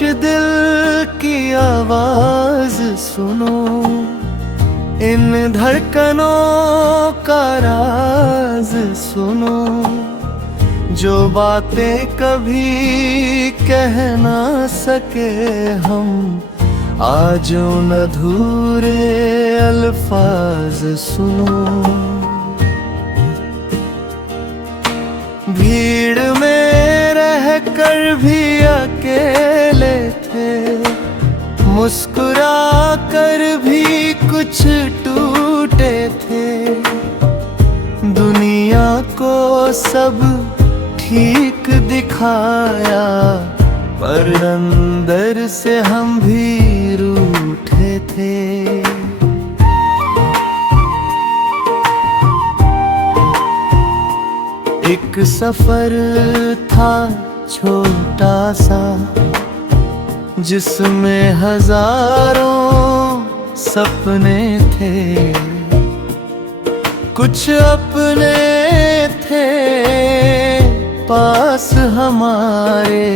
दिल की आवाज सुनो, इन धड़कनों का राज सुनो, जो बातें कभी कह ना सके हम, आज उन अधूरे अल्फाज सुनो। भीड़ में रहकर भी अकेले थे, मुस्कुरा कर भी कुछ टूटे थे। दुनिया को सब ठीक दिखाया, पर अंदर से हम भी रूठे थे। एक सफर था छोटा सा, जिसमें हजारों सपने थे। कुछ अपने थे पास हमारे,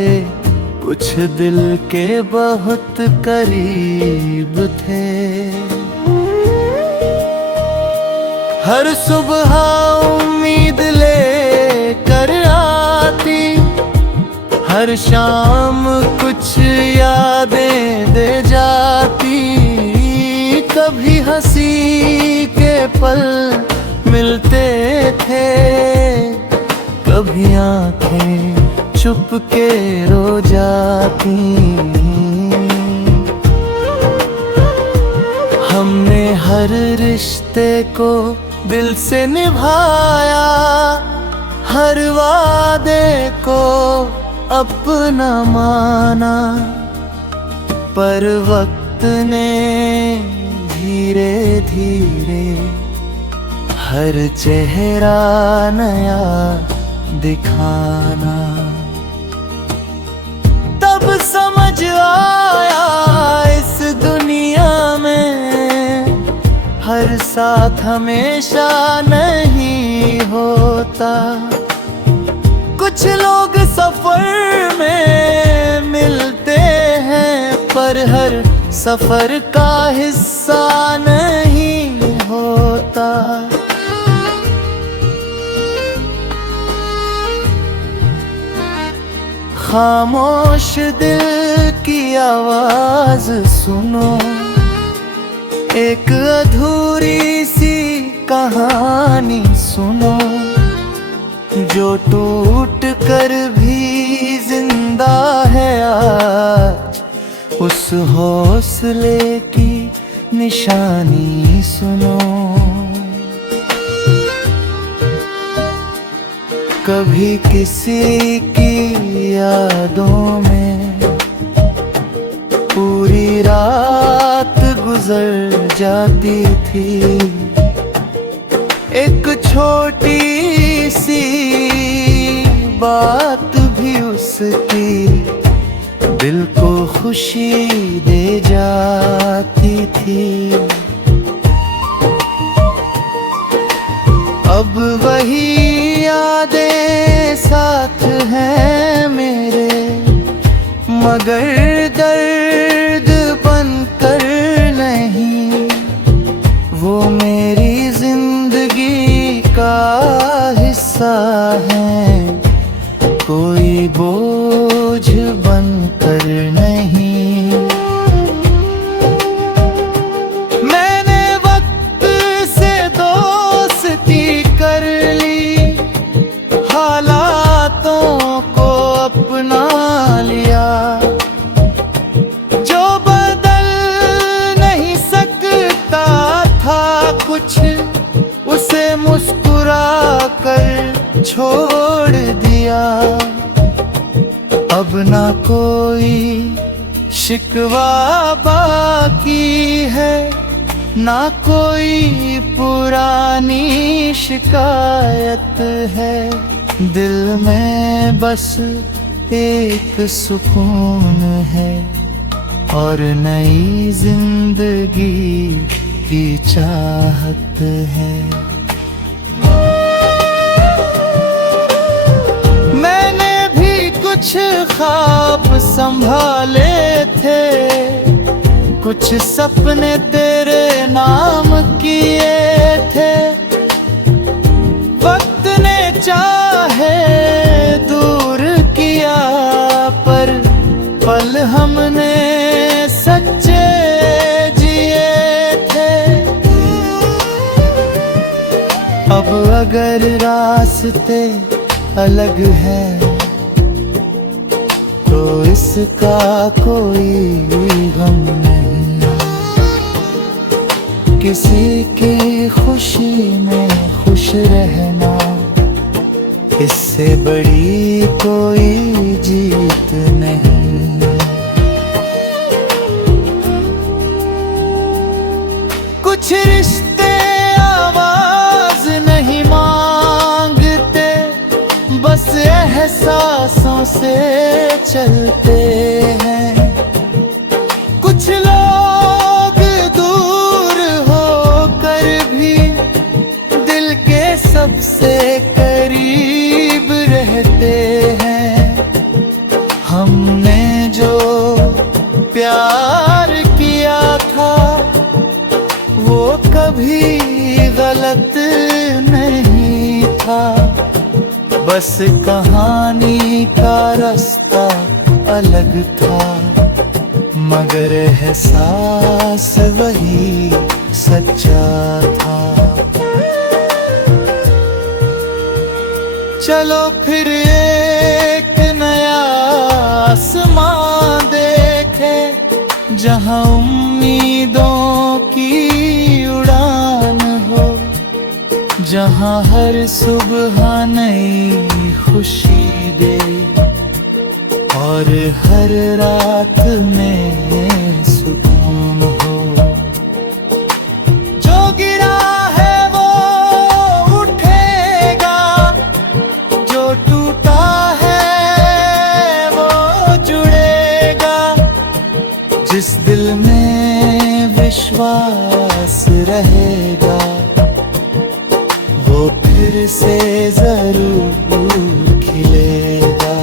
कुछ दिल के बहुत करीब थे। हर सुबह उम्मीद लेकर आती, हर शाम कुछ यादें दे जाती। कभी हंसी के पल मिलते थे, कभी आंखें चुप के रो जाती। हमने हर रिश्ते को दिल से निभाया, हर वादे को अपना माना। पर वक्त ने धीरे धीरे हर चेहरा नया दिखाना। तब समझ आया इस दुनिया में हर साथ हमेशा नहीं होता। कुछ लोग सफर में मिलते हैं, पर हर सफर का हिस्सा नहीं होता। खामोश दिल की आवाज सुनो, एक अधूरी सी कहानी सुनो, जो टूट कर भी जिंदा है आज। उस हौसले की निशानी सुनो। कभी किसी की यादों में पूरी रात गुजर जाती थी। एक छोटी सी बात भी उसकी दिल को खुशी दे जाती थी। अब वही यादें साथ हैं मेरे, मगर दर्द बनकर नहीं। वो मेरी जिंदगी का हिस्सा है, कोई बोझ बनकर नहीं। मैंने वक्त से दोस्ती कर ली, हालातों को अपना लिया। जो बदल नहीं सकता था कुछ, उसे मुस्कुरा कर छोड़ दिया। अब ना कोई शिकवा बाकी है, ना कोई पुरानी शिकायत है। दिल में बस एक सुकून है, और नई जिंदगी की चाहत है। मैंने भी कुछ ख्वाब संभाले थे, कुछ सपने तेरे नाम किए थे। वक्त ने चाहे दूर किया, पर पल हमने सच्चे जिए थे। अब अगर रास्ते अलग है तो इसका कोई गम नहीं। किसी की खुशी में खुश रहना, इससे बड़ी कोई जीत नहीं। कुछ रिश्ते आवाज नहीं मांगते, बस एहसासों से चलते हैं। कुछ लोग दूर होकर भी दिल के सबसे करीब रहते हैं। हमने जो प्यार किया था वो कभी गलत नहीं था, बस कहानी का रास्ता अलग था। मगर एहसास वही सच्चा था। चलो फिर एक नया आसमां देखे, जहां उम्मीदों की उड़ान हो, जहां हर सुबह नई खुशी दे और हर रात में सुकून हो। जो गिरा है वो उठेगा, जो टूटा है वो जुड़ेगा। जिस दिल में विश्वास रहेगा वो फिर से जरूर खिलेगा।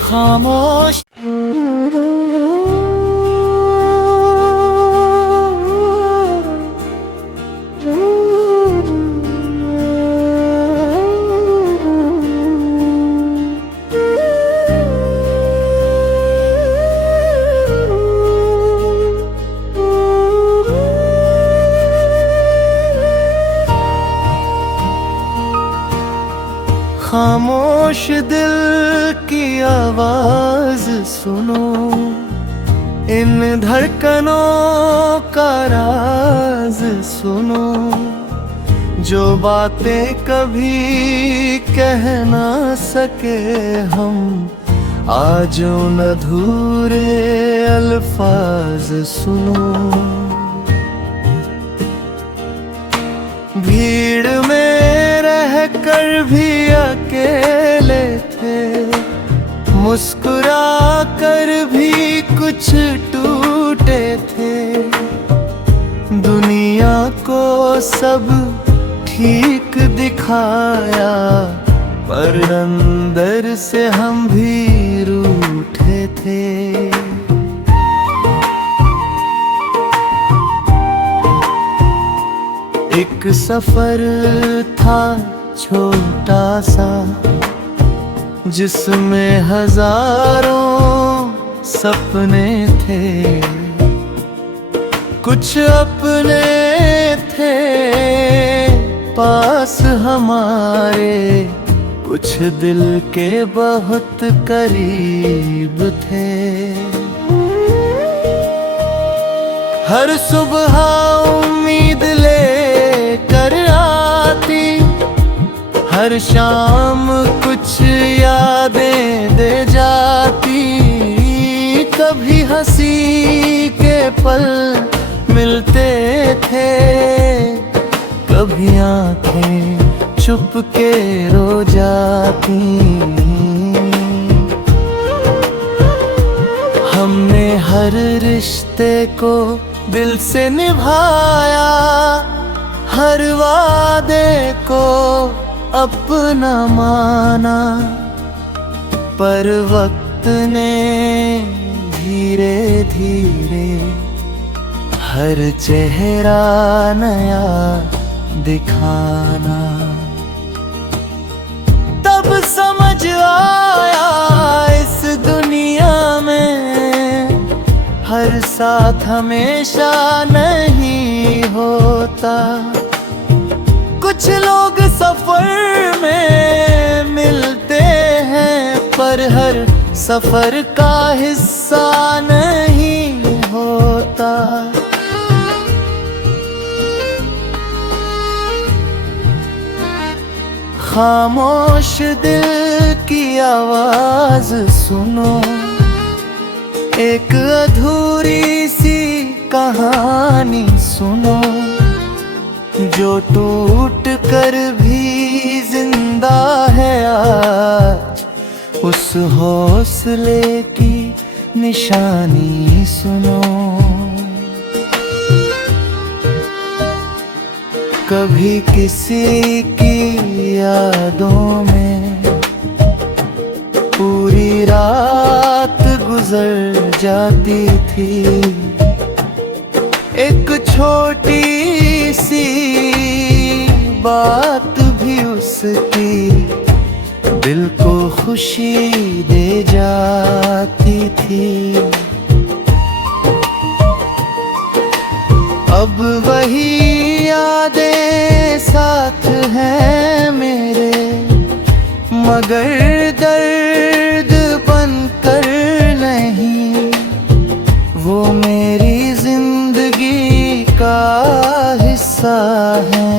खामोश खामोश दिल की आवाज सुनो, इन धड़कनों का राज सुनो। जो बातें कभी कह ना सके हम, आज उन अधूरे अल्फाज सुनो। भीड़ में रहकर भी अकेले थे, मुस्कुरा कर भी कुछ टूटे थे। दुनिया को सब ठीक दिखाया, पर अंदर से हम भी रूठे थे। एक सफर था छोटा सा, जिसमें हजारों सपने थे। कुछ अपने थे पास हमारे, कुछ दिल के बहुत करीब थे। हर सुबह उम्मीद लेकर आती, हर शाम कुछ यादें दे जाती। कभी हंसी के पल मिलते थे, कभी आंखें चुप के रो जाती। हमने हर रिश्ते को दिल से निभाया, हर वादे को अपना माना। पर वक्त ने धीरे धीरे हर चेहरा नया दिखाना। तब समझ आया इस दुनिया में हर साथ हमेशा नहीं होता। कुछ लोग सफर में मिलते हैं पर हर सफर का हिस्सा नहीं होता। खामोश दिल की आवाज सुनो, एक अधूरी सी कहानी सुनो, जो टूट कर भी जिंदा है आज, उस हौसले की निशानी सुनो। कभी किसी की यादों में पूरी रात गुजर जाती थी, एक छोटी सी बात भी उसकी दिल को खुशी दे जाती थी। अब वही यादें साथ हैं मेरे, मगर दर्द बनकर नहीं। वो मेरी जिंदगी का हिस्सा है,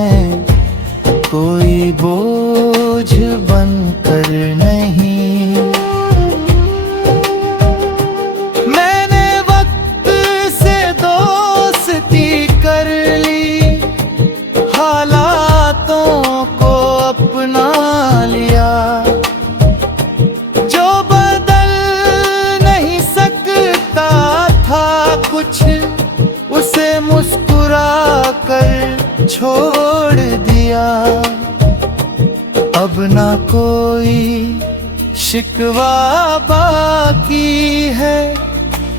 कोई बोझ बनकर नहीं। मैंने वक्त से दोस्ती कर ली, हालातों को अपना लिया। जो बदल नहीं सकता था कुछ, उसे मुस्कुरा कर छोड़ दिया। अब ना कोई शिकवा बाकी है,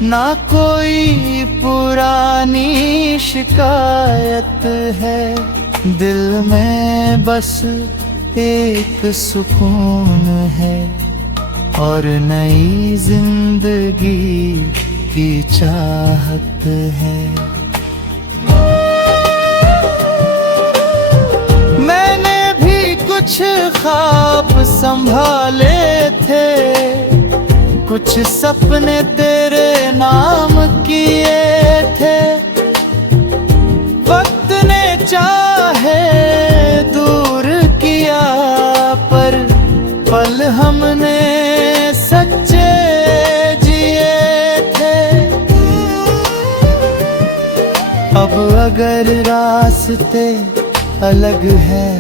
ना कोई पुरानी शिकायत है। दिल में बस एक सुकून है और नई जिंदगी की चाहत है। मैंने भी कुछ ख्वाब संभाले थे, कुछ सपने तेरे नाम किए थे। वक्त ने चाहे दूर किया, पर पल हमने सच्चे जिए थे। अब अगर रास्ते अलग है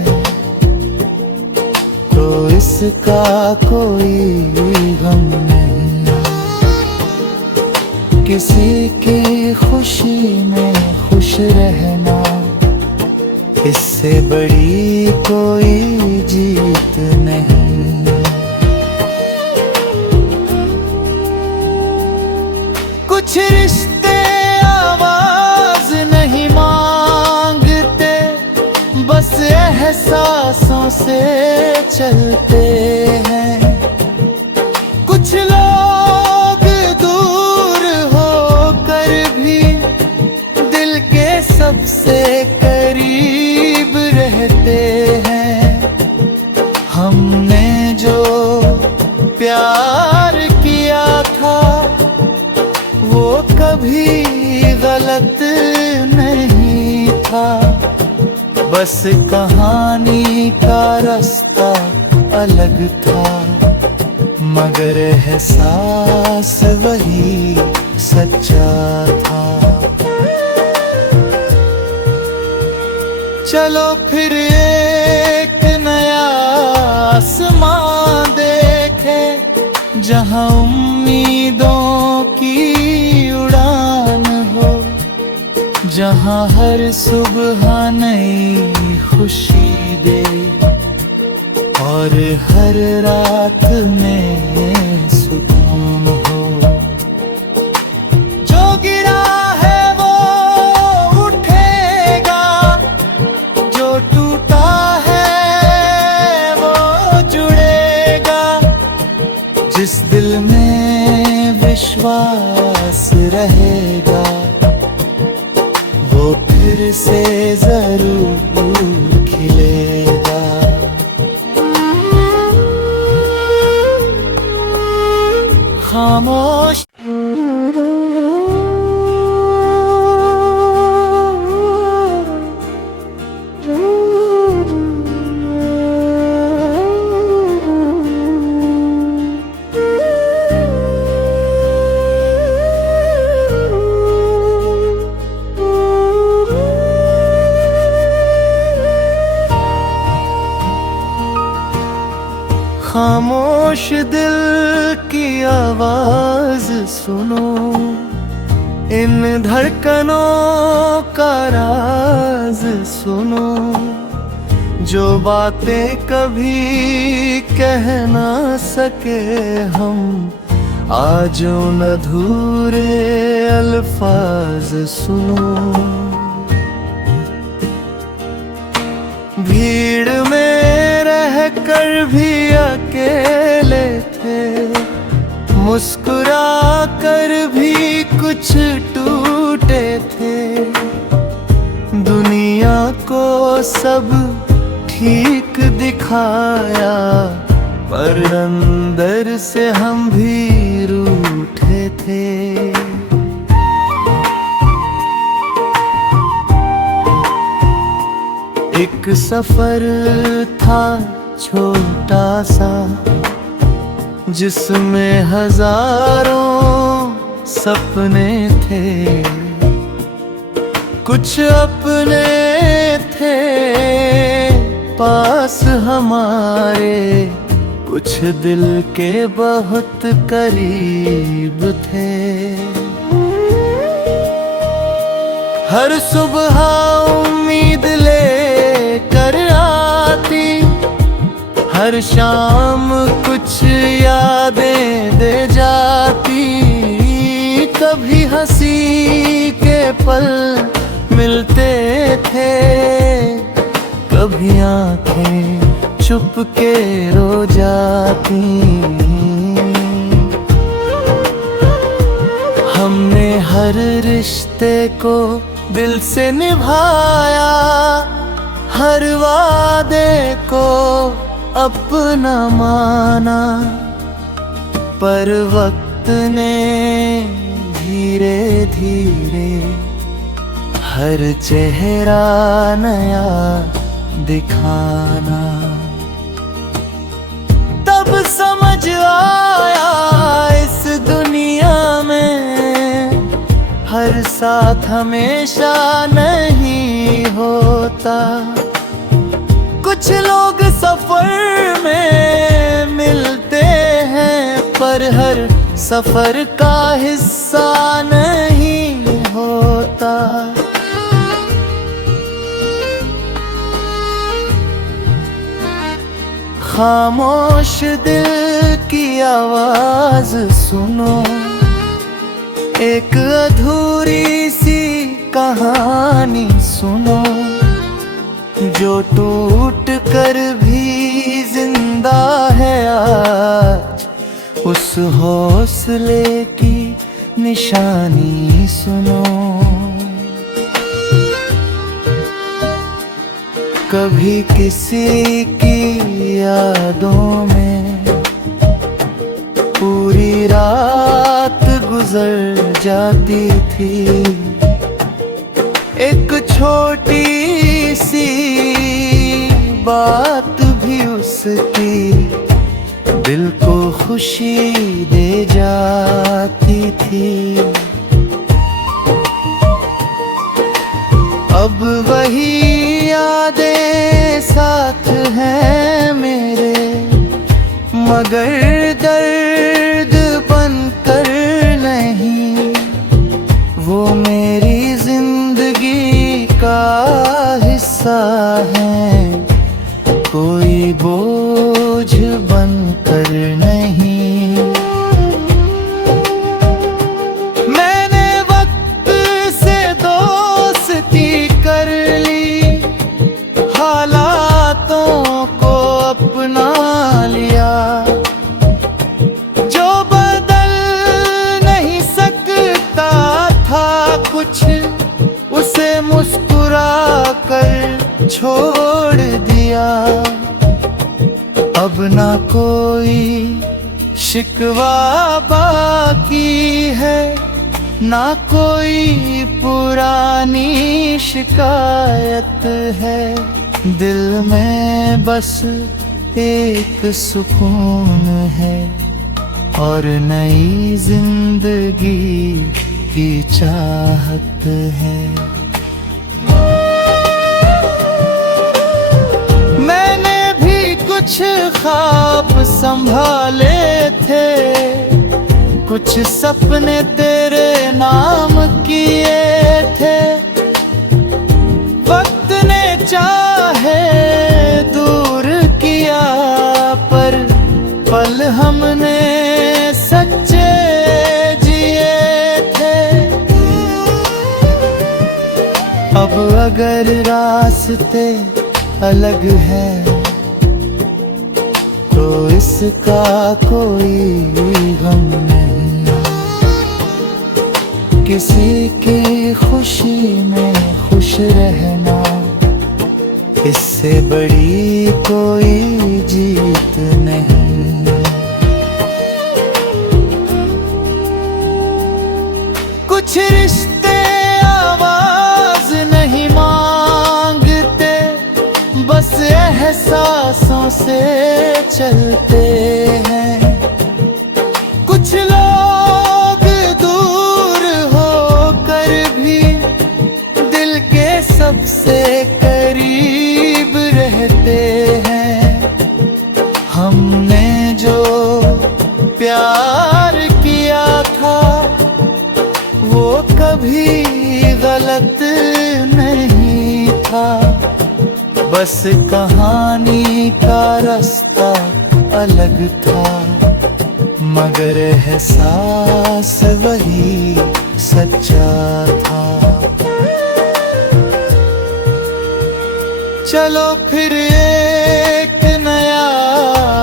तो इसका कोई गम नहीं। किसी की खुशी में खुश रहना, इससे बड़ी कोई जीत नहीं। कुछ रिश्ते आवाज नहीं मांगते, बस एहसासों से चलते हैं। कुछ लोग दूर होकर भी दिल के सबसे करीब रहते हैं। हमने जो प्यार किया था वो कभी गलत नहीं था, बस कहानी का रास्ता अलग था। मगर एहसास वही सच्चा था। चलो फिर एक नया आसमां देखे, जहां उम्मीदों की उड़ान हो, जहां हर सुबह नई खुशी दे और हर रात में विश्वास रहेगा, वो फिर से जरूर खिलेगा। खामोश खामोश दिल की आवाज सुनो, इन धड़कनों का राज सुनो, जो बातें कभी कह ना सके हम, आज उन अधूरे अल्फाज सुनो। भीड़ में रहकर भी अकेले थे, मुस्कुरा कर भी कुछ टूटे थे, दुनिया को सब ठीक दिखाया, पर अंदर से हम भी रूठे थे। एक सफर था छोटा सा, जिसमें हजारों सपने थे, कुछ अपने थे पास हमारे, कुछ दिल के बहुत करीब थे। हर सुबह उम्मीद लेकर आती, हर शाम कुछ यादें दे जाती, कभी हंसी के पल मिलते थे, कभी आंखें चुप के रो जाती। हमने हर रिश्ते को दिल से निभाया, हर वादे को अपना माना, पर वक्त ने धीरे धीरे हर चेहरा नया दिखाना। तब समझ आया इस दुनिया में हर साथ हमेशा नहीं होता, कुछ लोग सफर में मिलते हैं, पर हर सफर का हिस्सा नहीं होता। खामोश दिल की आवाज सुनो, एक अधूरी सी कहानी सुनो, जो टूट कर भी जिंदा है आज, उस हौसले की निशानी सुनो। कभी किसी की यादों में पूरी रात गुजर जाती थी, एक छोटी सी बात भी उसकी दिल को खुशी दे जाती थी। अब वही यादें साथ हैं मेरे, मगर दर्द बनकर नहीं, वो मेरी जिंदगी का हिस्सा है, कोई बोझ बनकर नहीं। छोड़ दिया। अब ना कोई शिकवा बाकी है, ना कोई पुरानी शिकायत है। दिल में बस एक सुकून है और नई जिंदगी की चाहत है। मैंने भी कुछ ख्वाब संभाले थे, कुछ सपने तेरे नाम किए थे। वक्त ने चाहे दूर किया, पर पल हमने सच्चे जिए थे। अब अगर रास्ते अलग है तो इसका कोई गम नहीं। किसी की खुशी में खुश रहना, इससे बड़ी कोई जीत नहीं। कुछ रिश्ते आवाज नहीं मांगते, बस एहसासों से चलते हैं। कुछ लोग दूर होकर भी दिल के सबसे करीब रहते हैं। हमने जो प्यार किया था वो कभी गलत नहीं था, बस कहानी का रास्ता अलग था। मगर एहसास वही सच्चा था। चलो फिर एक नया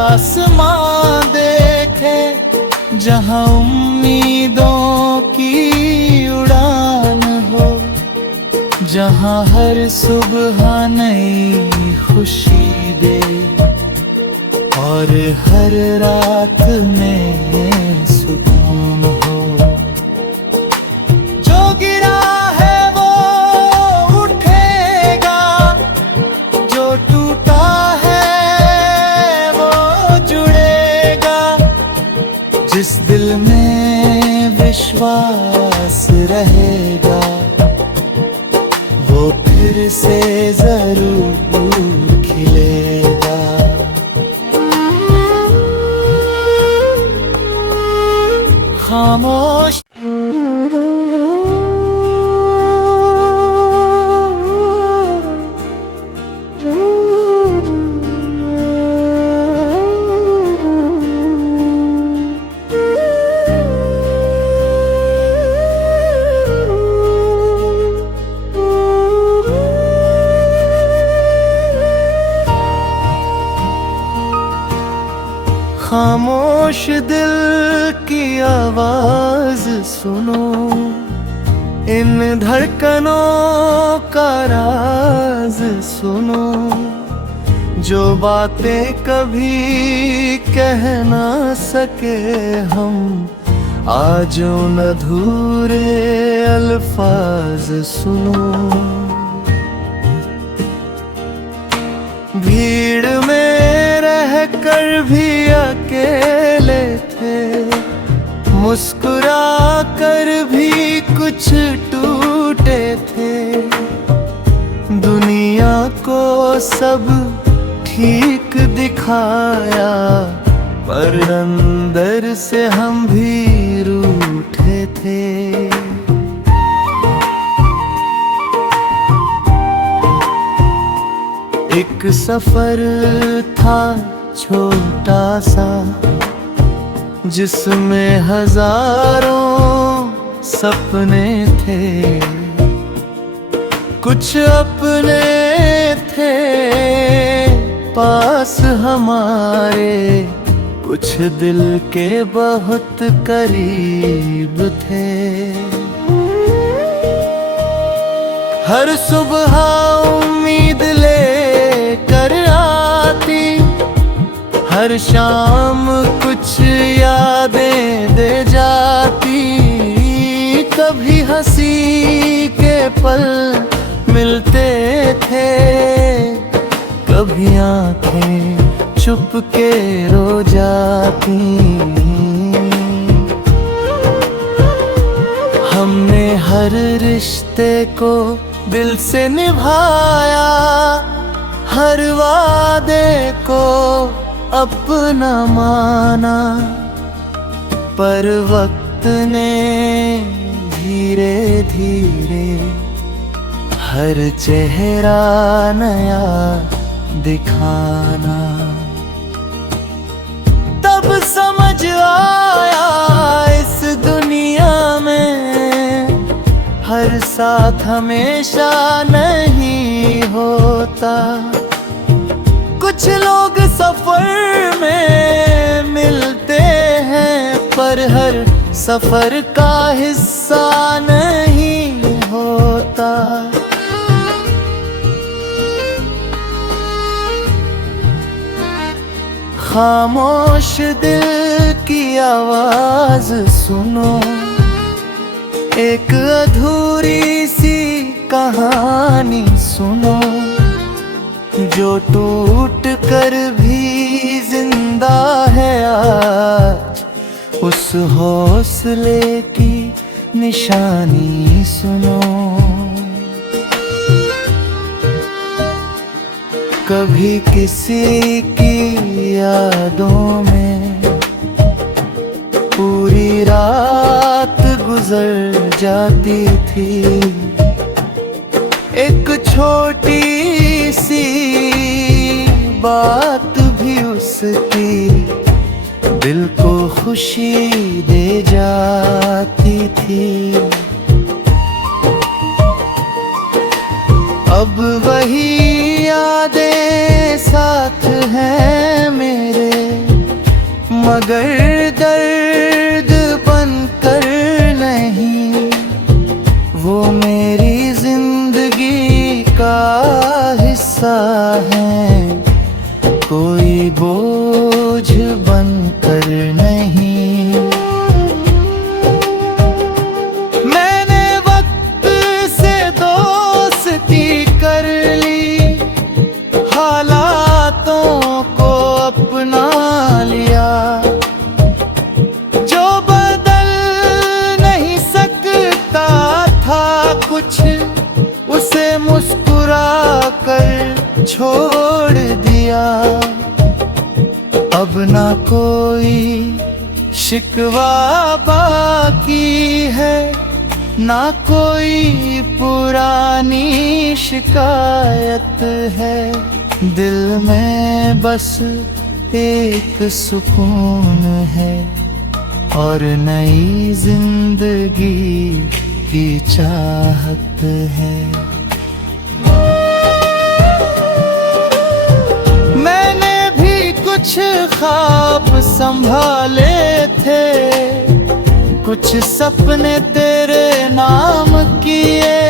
आसमां देखे, जहां उम्मीदों की उड़ान हो, जहां हर सुबह नई खुशी दे और हर रात में सुकून हो। जो गिरा है वो उठेगा, जो टूटा है वो जुड़ेगा। जिस दिल में विश्वास रहेगा वो फिर से जरूर खिलेगा। खामोश खामोश दिल की आवाज सुनो, इन धड़कनों का राज सुनो। जो बातें कभी कह ना सके हम, आज उन अधूरे अल्फाज सुनो। भीड़ में रहकर भी अकेले थे, मुस्कुरा कर भी कुछ टूटे थे। दुनिया को सब ठीक दिखाया, पर अंदर से हम भी रूठे थे। एक सफर था छोटा सा, जिसमें हजारों सपने थे। कुछ अपने थे पास हमारे, कुछ दिल के बहुत करीब थे। हर सुबह उम्मीद ले हर शाम कुछ यादें दे जाती, कभी हंसी के पल मिलते थे, कभी आंखें चुप के रो जाती। हमने हर रिश्ते को दिल से निभाया, हर वादे को अपना माना, पर वक्त ने धीरे धीरे हर चेहरा नया दिखाना। तब समझ आया इस दुनिया में हर साथ हमेशा नहीं होता। कुछ लोग सफर में मिलते हैं, पर हर सफर का हिस्सा नहीं होता। खामोश दिल की आवाज सुनो, एक अधूरी सी कहानी सुनो, जो टूट कर भी जिंदा है आज, उस हौसले की निशानी सुनो। कभी किसी की यादों में पूरी रात गुजर जाती थी, एक छोटी सी बात भी उसकी दिल को खुशी दे जाती थी। अब वही यादें साथ हैं मेरे, मगर दर्द बनकर नहीं। वो मेरी जिंदगी का हिस्सा है, कोई बोझ बनकर नहीं। मैंने वक्त से दोस्ती कर ली, हालातों को अपना लिया। जो बदल नहीं सकता था कुछ, उसे मुस्कुरा कर छोड़ दिया। अब ना कोई शिकवा बाकी है, ना कोई पुरानी शिकायत है। दिल में बस एक सुकून है, और नई जिंदगी की चाहत है। मैंने भी कुछ ख्वाब संभाले थे, कुछ सपने तेरे नाम किए,